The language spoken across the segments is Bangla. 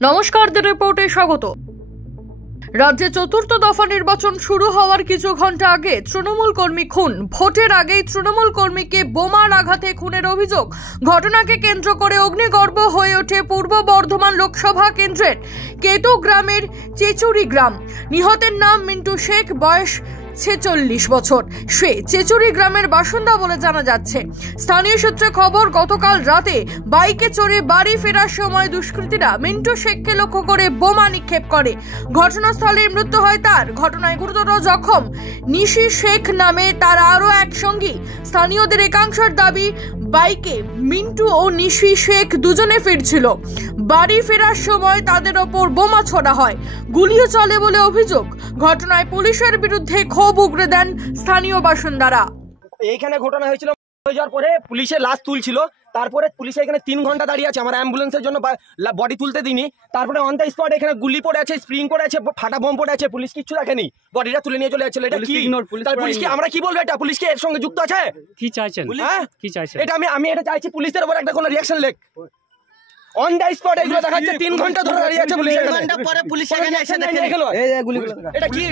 নমস্কার, দ্য রিপোর্টে স্বাগত। রাজ্যে চতুর্থ দফা নির্বাচন শুরু হওয়ার কিছু ঘন্টা আগে তৃণমূল কর্মী খুন। ভোটের আগেই তৃণমূল কর্মীকে বোমার আঘাতে খুনের অভিযোগ। ঘটনাকে কেন্দ্র করে অগ্নিগর্ভ হয়ে ওঠে পূর্ব বর্ধমান লোকসভা কেন্দ্রের কেতু গ্রামের চেচুরি গ্রাম। নিহতের নাম মিন্টু শেখ, বয়স 46 বছর। সে চেচুরি গ্রামের বাসিন্দা বলে জানা যাচ্ছে। স্থানীয় সূত্রে খবর, গতকাল রাতে বাইকে চড়ে বাড়ি ফেরার সময় দুষ্কৃতীরা মিন্টু শেখকে লক্ষ্য করে বোমা নিক্ষেপ করে। ঘটনাস্থলে মৃত্যু হয় তার। ঘটনায় গুরুতর জখম নিশি শেখ নামে তার আরও এক সঙ্গী। স্থানীয়দের একাংশের দাবি, বাইকে মিন্টু ও নিশি শেখ দুজনে ফিরছিল। বাড়ি ফেরার সময় তাদের ওপর বোমা ছোড়া হয়, গুলিও চলে বলে অভিযোগ। ঘটনায় পুলিশের বিরুদ্ধে ক্ষোভ উগরে দেন স্থানীয় বাসিন্দারা। এইখানে ঘটনা হয়েছিল, হয়ে যাওয়ার পরে পুলিশের লাশ তুলছিল। তারপরে পুলিশে এখানে 3 ঘন্টা দাঁড়িয়ে আছে, আমার অ্যাম্বুলেন্সের জন্য বডি তুলতে দিনি। তারপরে অন দ্য স্পট এখানে গুলি পড়ে আছে, স্প্রিং পড়ে আছে, ফাটা বোম পড়ে আছে। পুলিশ কিচ্ছু দেখেনি, বডিটা তুলে নিয়ে চলে যাচ্ছিল। এটা কি পুলিশকে আমরা কি বলবো? এটা পুলিশকে এর সঙ্গে যুক্ত আছে? কি চাইছেন? কি চাইছেন? এটা আমি এটা চাইছি, পুলিশের উপর একটা কোনো রিঅ্যাকশন লেখ। অন দ্য স্পট এগুলো দেখাচ্ছে, 3 ঘন্টা ধরে দাঁড়িয়ে আছে পুলিশ। 3 ঘন্টা পরে পুলিশ এখানে এসে দেখে গেল এই গুলিগুলো। এটা কি?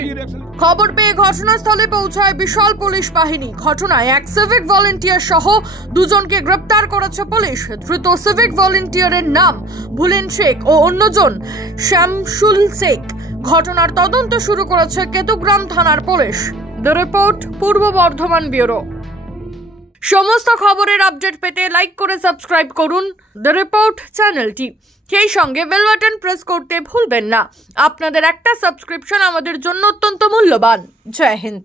খবর পেয়ে ঘটনাস্থলে পৌঁছায় বিশাল পুলিশ বাহিনী। ঘটনায় এক সিভিক ভলেন্টিয়ার সহ দুজনকে গ্রেপ্তার করেছে পুলিশ। ধৃত সিভিক ভলেন্টিয়ারের নাম ভুলেন শেখ ও অন্যজন শামসুল শেখ। ঘটনার তদন্ত শুরু করেছে কেতুগ্রাম থানার police. The report, Purba Bardhaman bureau. সমস্ত খবরের আপডেট পেতে লাইক করে সাবস্ক্রাইব করুন দ্য রিপোর্ট চ্যানেলটি। সেই সঙ্গে বেল বাটন প্রেস করতে ভুলবেন না। আপনাদের একটা সাবস্ক্রিপশন আমাদের জন্য অত্যন্ত মূল্যবান। জয় হিন্দ।